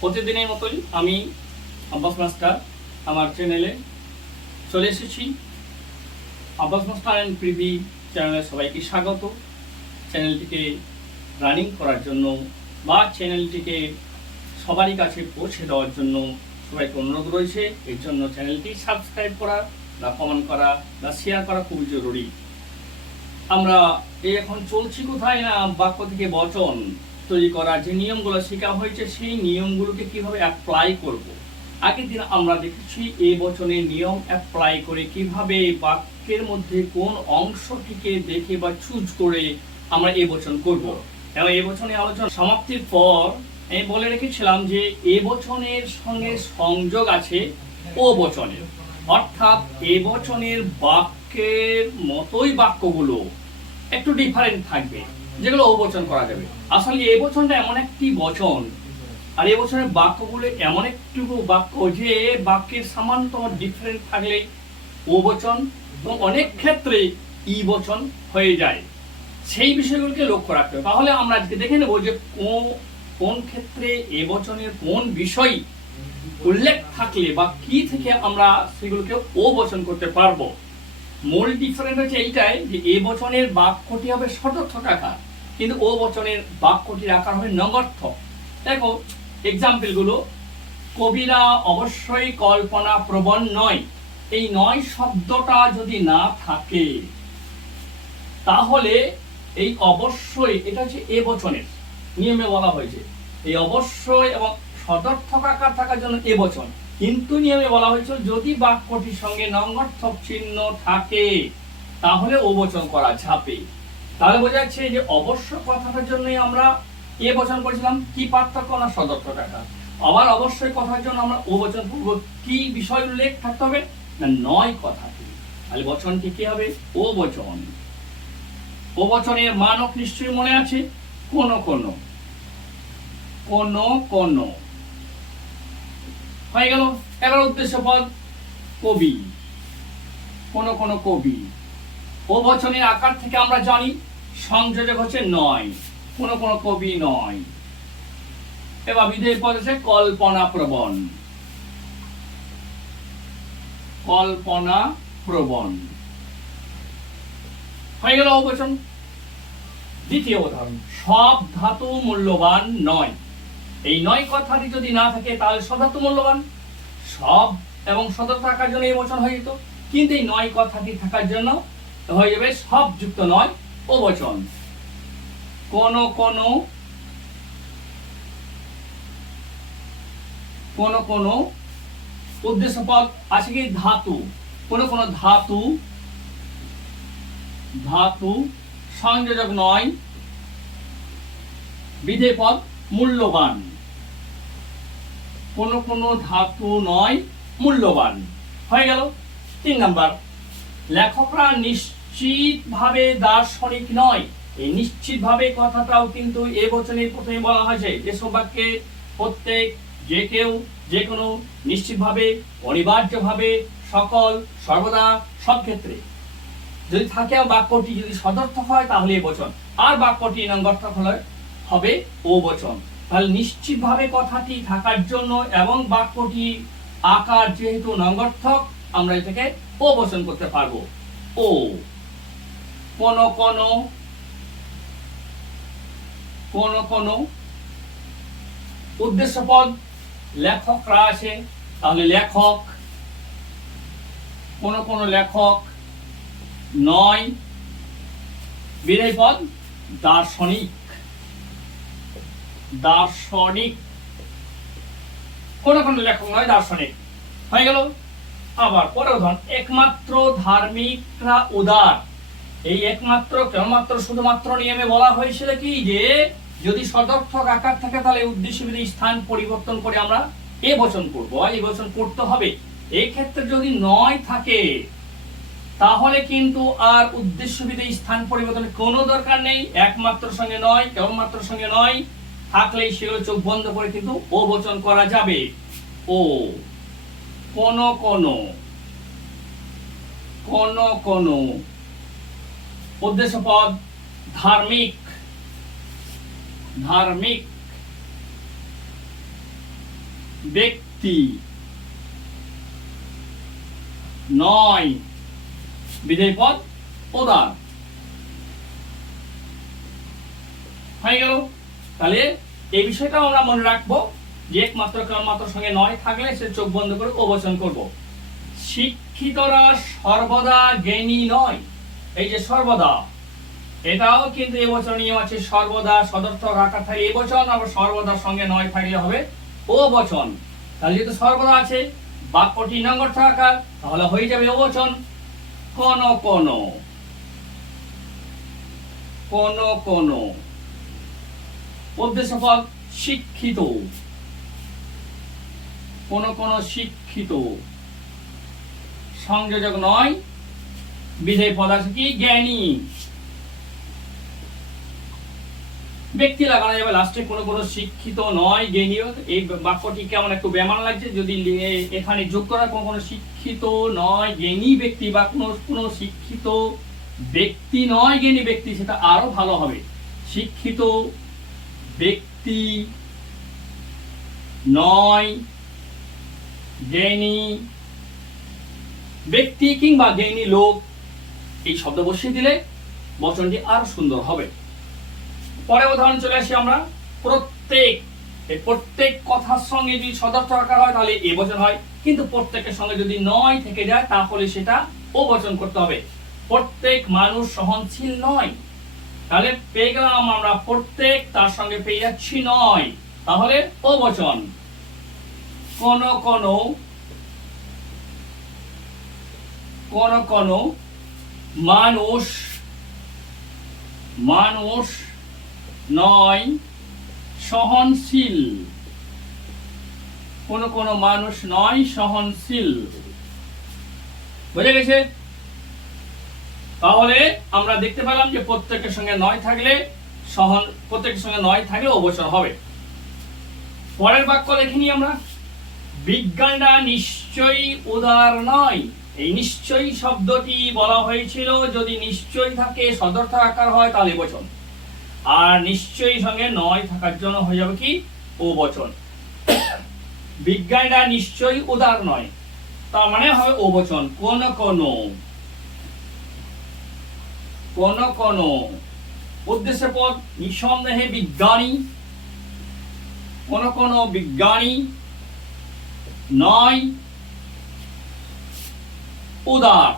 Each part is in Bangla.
প্রতিদিনের মতোই আমি আব্বাস মাস্টার আমার চ্যানেলে চলে এসেছি। আব্বাস মাস্টার অ্যান্ড প্রিভি চ্যানেলে সবাইকে স্বাগত। চ্যানেলটিকে রানিং করার জন্য বা চ্যানেলটিকে সবারই কাছে পৌঁছে দেওয়ার জন্য সবাইকে অনুরোধ রয়েছে। এর জন্য চ্যানেলটি সাবস্ক্রাইব করা বা কমেন্ট করা বা শেয়ার করা খুবই জরুরি। আমরা, এই এখন চলছি কোথায় না, বাক্য থেকে বচন। তৈরি করার যে নিয়মগুলো শেখা হয়েছে, সেই নিয়মগুলোকে কীভাবে অ্যাপ্লাই করব। আগের দিন আমরা দেখেছি এই বচনের নিয়ম অ্যাপ্লাই করে কীভাবে বাক্যের মধ্যে কোন অংশটিকে দেখে বা চুজ করে আমরা এই বচন করব। এবং এই বচনে আলোচনা সমাপ্তির পর আমি বলে রেখেছিলাম যে এ বচনের সঙ্গে সংযোগ আছে ও বচনের অর্থাৎ এ বচনের বাক্যের মতোই বাক্যগুলো একটু ডিফারেন্ট থাকবে যেগুলো অবচন করা যাবে। আসলে এই বচনটা এমন একটি বচন, আর এই বচনের বাক্যগুলো এমন একটু বাক্য যে বাক্যের সামান্যতম ডিফারেন্ট থাকলে ও বচন এবং অনেক ক্ষেত্রে ই বচন হয়ে যায়। সেই বিষয়গুলোকে লক্ষ্য রাখতে হবে। তাহলে আমরা আজকে দেখে নেব যে কোন- ক্ষেত্রে এ বচনের কোন বিষয় উল্লেখ থাকলে বা কি থেকে আমরা সেগুলোকে ও বচন করতে পারব। মূল ডিফারেন্ট হচ্ছে এইটাই যে এ বচনের বাক্যটি হবে সদর্থক আকার কিন্তু ও বচনের বাক্যটির আকার হয় নগর্থক দেখো এক্সাম্পলগুলো, কবিরা অবশ্যই কল্পনা প্রবণ নয়। এই নয় শব্দটা যদি না থাকে, তাহলে এই অবশ্যই, এটা হচ্ছে এ বচনের, নিয়মে বলা হয়েছে। এই অবশ্যই এবং সদর্থক আকার থাকার জন্য এ বচন। কিন্তু নিয়মে বলা হয়েছে, যদি বাক্যটির সঙ্গে নঙ্গর্থক চিহ্ন থাকে, তাহলে ও বচন করা যাবে। তাহলে বোঝা যাচ্ছে যে অবশ্য কথাটার জন্যই আমরা এ বচন করেছিলাম কি পার্থক্য না সদর্থক আকার আবার অবশ্যই কথার জন্য আমরা ও বচন করব কি বিষয় উল্লেখ থাকতে হবে না নয় কথাটি তাহলে বচনটি কি হবে? ও বচন। ও বচনের মানক নিশ্চয়ই মনে আছে? কোন কোন। কোন কোন। হয়ে গেল। এবার উদ্দেশ্য পদ, কবি। কোন কোন কবি। ও বচনের আকার থেকে আমরা জানি সংযোজক হচ্ছে নয়, কোন কোন কবি নয়। এবার বিধেয় পদ আছে কল্পনা প্রবণ কল্পনা প্রবণ হয়ে গেল অবচন। দ্বিতীয় উদাহরণ, সব ধাতু মূল্যবান নয়। এই নয় কথাটি যদি না থাকে, তাহলে সব ধাতু মূল্যবান। সব এবং সদর থাকার জন্য এই বচন হয়ে যেত। কিন্তু এই নয় কথাটি থাকার জন্য হয়ে যাবে সব যুক্ত নয়। ও বচন কোন কোন কোন কোন উদ্দেশ্য আছে কি? ধাতু। কোন কোন ধাতু ধাতু সংযোজক নয়। বিধে পদ মূল্যবান। কোন কোন ধাতু নয়, মূল্যবান। হয়ে গেল। তিন নাম্বার, লেখকরা নিশ্চিতভাবে দার্শনিক নয়। এই নিশ্চিতভাবে কথাটাও কিন্তু এ বচনের প্রথমে বলা হয়েছে যেসব বাক্যে প্রত্যেক যে কেউ, যে কোনো নিশ্চিতভাবে, অনিবার্যভাবে, সকল, সর্বদা, সব ক্ষেত্রে। যদি থাকে বাক্যটি যদি সদর্থক হয়, তাহলে এ বচন। আর বাক্যটি নঙ্গর্থক হলে, হবে ও বচন। তাহলে নিশ্চিতভাবে কথাটি থাকার জন্য এবং বাক্যটি আকার যেহেতু নঙ্গর্থক আমরা এটাকে ও বচন করতে পারব। ও। কোন কোনো কোনো কোন উদ্দেশ্য পদ লেখকরা আছে তাহলে লেখক। কোন কোন লেখক, নয়। বিদায় পদ, দার্শনিক। দার্শনিক। কোন কোন লেখক নয়, দার্শনিক। হয়ে গেল। আবার পরে উদাহরণ, একমাত্র ধার্মিকরা উদার। এই একমাত্র, কেবলমাত্র শুধুমাত্র নিয়মে বলা হয়েছিল কি যে, যদি সদর্থক আকার থাকে তাহলে উদ্দেশ্য বিধি স্থান পরিবর্তন করে আমরা এ বচন করব এই বচন করতে হবে। এই ক্ষেত্রে যদি নয় থাকে, তাহলে কিন্তু আর উদ্দেশ্য বিধি স্থান পরিবর্তনের কোনো দরকার নেই। একমাত্র সঙ্গে নয়, কেবলমাত্র সঙ্গে নয়, থাকলেই সেগুলো চোখ বন্ধ করে কিন্তু ও বচন করা যাবে। ও, কোন কোন কোন কোন। উদ্দেশ্য ধার্মিক। ধার্মিক ব্যক্তি। নয়। বিধেয় পদ উদার হয়ে গেল। তাহলে এই বিষয়টাও আমরা মনে রাখব যে একমাত্র কেবলমাত্র সঙ্গে নয় থাকলে সে চোখ বন্ধ করে অবচন করব। শিক্ষিতরা সর্বদা জ্ঞানী নয়। এই যে সর্বদা, এটাও কিন্তু এবছর নিয়ম আছে, সর্বদা সদর্থক আকার থাকে। এবচন আবার সর্বদার সঙ্গে নয় থাকলে হবে ও বচন। তাহলে যেহেতু সর্বদা আছে, বাক্যটি নঙ্গর্থ আকার, তাহলে হয়ে যাবে ও বচন। কোন কোন। কোন কোন। উদ্দেশ্য শিক্ষিত। কোন কোন, শিক্ষিত। সংযোজক নয় বিধেয় পদ আছে কি? জ্ঞানী। ব্যক্তি লাগানো যাবে। লাস্টে কোনো কোনো শিক্ষিত নয় জ্ঞানীয় এই বাক্যটি কেমন একটু বেমান লাগছে? যদি এখানে যোগ করা কোনো কোনো শিক্ষিত নয়, জ্ঞানী ব্যক্তি বা কোনো কোনো শিক্ষিত ব্যক্তি নয়, জ্ঞানী ব্যক্তি, সেটা আরও ভালো হবে। শিক্ষিত ব্যক্তি নয়, জ্ঞানী ব্যক্তি কিংবা জ্ঞানী লোক এই শব্দ বসিয়ে দিলে বচনটি আরও সুন্দর হবে। পরে উদাহরণ চলে আসি আমরা। প্রত্যেক প্রত্যেক কথার সঙ্গে যদি সদর্থ আকার হয়, তাহলে এ বচন হয়। কিন্তু প্রত্যেকের সঙ্গে যদি নয় থেকে যায়, তাহলে সেটা ও বচন করতে হবে। প্রত্যেক মানুষ সহনশীল নয়। তাহলে পেয়ে গেলাম আমরা প্রত্যেক, তার সঙ্গে পেয়ে যাচ্ছি নয়। তাহলে ও বচন। কোন কোন কোন কোন মানুষ মানুষ নয়, সহনশীল। কোন কোন মানুষ নয়, সহনশীল। বুঝে গেছে? তাহলে আমরা দেখতে পেলাম যে প্রত্যেকের সঙ্গে নয় থাকলে সহন, প্রত্যেকের সঙ্গে নয় থাকলে অবসর হবে। পরের বাক্য দেখিনি আমরা। বিজ্ঞানটা নিশ্চয়ই উদার নয়। এই নিশ্চয়ই শব্দটি বলা হয়েছিল, যদি নিশ্চয়ই থাকে, সদর্থ আকার হয়, তাহলে বচন। আর নিশ্চয়ই সঙ্গে নয় থাকার জন্য হয়ে যাবে কি? ও বচন বিজ্ঞানটা নিশ্চয়ই উদার নয়, তার মানে হবে ও বচন কোন কোন। উদ্দেশ্য পদ, নিঃসন্দেহে বিজ্ঞানী। কোন কোন বিজ্ঞানী নয় উদার।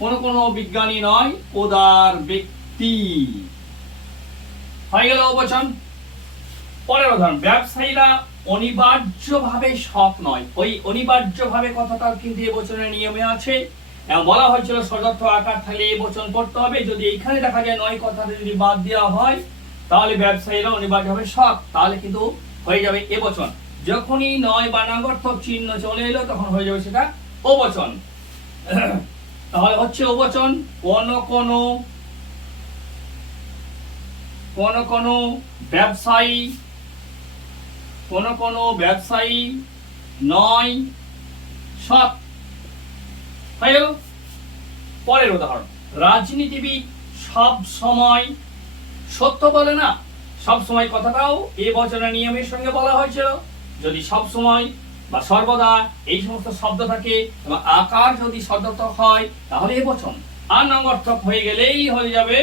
কোন কোন বিজ্ঞানী নয়, উদার ব্যক্তি। হয়ে গেল বচন পরের উদাহরণ, ব্যবসায়ীরা অনিবার্যভাবে সৎ নয়। ওই অনিবার্যভাবে কথাটাও কিন্তু এ বচনের নিয়মে আছে। বলা হয়েছিল সদর্থ আকার থাকলে এই বচন করতে হবে। যদি এখানে দেখা যায় নয়, কথাটা যদি বাদ দেওয়া হয়, তাহলে ব্যবসায়ীরা অনিবার্যভাবে সৎ। তাহলে কিন্তু হয়ে যাবে এ বচন। যখনই নয় বা নাগর্থক চিহ্ন চলে এলো, তখন হয়ে যাবে সেটা ও বচন তাহলে হচ্ছে ও বচন কোন কোন কোন কোন ব্যবসায়ী, কোন কোন ব্যবসায়ী নয় সৎ হয়ে গেল পরের উদাহরণ। রাজনীতিবিদ সব সময় সত্য বলে না? সব সময় কথাটাও এ বচনের নিয়মের সঙ্গে বলা হয়েছিল। যদি সব সময় বা সর্বদা এই সমস্ত শব্দ থাকে এবং আকার যদি শব্দতক হয়, তাহলে এ বচন। আর নঙ্গর্থক হয়ে গেলেই হয়ে যাবে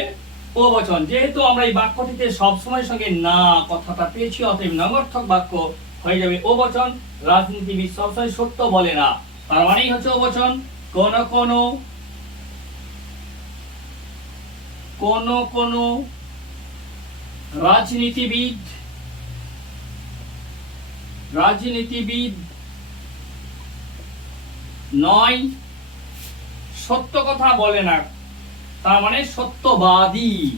ও বচন। যেহেতু আমরা এই বাক্যটিতে সব সময় সঙ্গে না কথাটা পেয়েছি, অতএব নঙ্গর্থক বাক্য হয়ে যাবে ও বচন। রাজনীতিবিদ সবসময় সত্য বলে না। তার মানেই হচ্ছে ও বচন। কোন কোন কোন কোন রাজনীতিবিদ রাজনীতিবিদ নয়, সত্য কথা বলে না, তার মানে সত্যবাদী।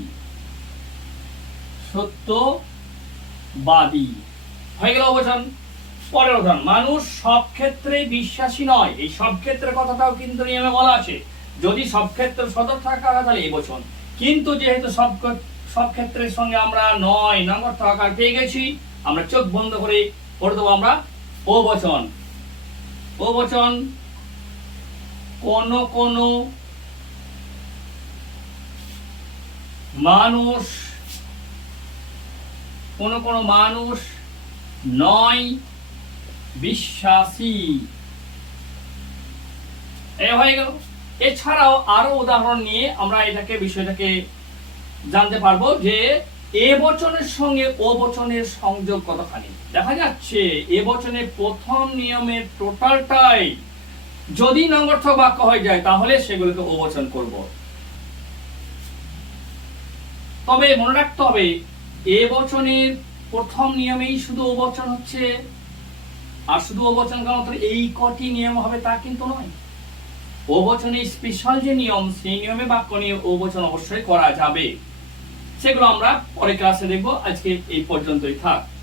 সত্যবাদী। হয়ে গেল অবসান। পরের উদাহরণ মানুষ সব ক্ষেত্রে বিশ্বাসী নয়। এই সব ক্ষেত্রে কথাটাও কিন্তু নিয়মে বলা আছে। যদি সব ক্ষেত্রে সদর থাকা হয়, তাহলে এই বচন কিন্তু যেহেতু সব সব ক্ষেত্রের সঙ্গে আমরা নয় নম্বর আকার পেয়ে গেছি, আমরা চোখ বন্ধ করে পড়ে দেবো আমরা ও বচন ও বচন কোন কোন মানুষ, কোন কোন মানুষ নয়, বিশ্বাসী। এ হয়ে গেল। এছাড়াও আরও উদাহরণ নিয়ে আমরা এটাকে, বিষয়টাকে জানতে পারব যে এ বচনের সঙ্গে ও বচনের সংযোগ কতখানি? দেখা যাচ্ছে এ বচনের প্রথম নিয়মের টোটালটাই যদি নঙ্গর্থ বাক্য হয়ে যায়, তাহলে সেগুলোকে ও বচন করব। তবে মনে রাখতে হবে, এ বচনের প্রথম নিয়মেই শুধু ও বচন হচ্ছে। আর শুধু অবচন বচন কেন এই কটি নিয়ম হবে তা কিন্তু নয়। অবচনে স্পেশাল যে নিয়ম, সেই নিয়মে বাক্য নিয়ে অবচন অবশ্যই করা যাবে। সেগুলো আমরা পরে ক্লাসে দেখব। আজকে এই পর্যন্তই থাক।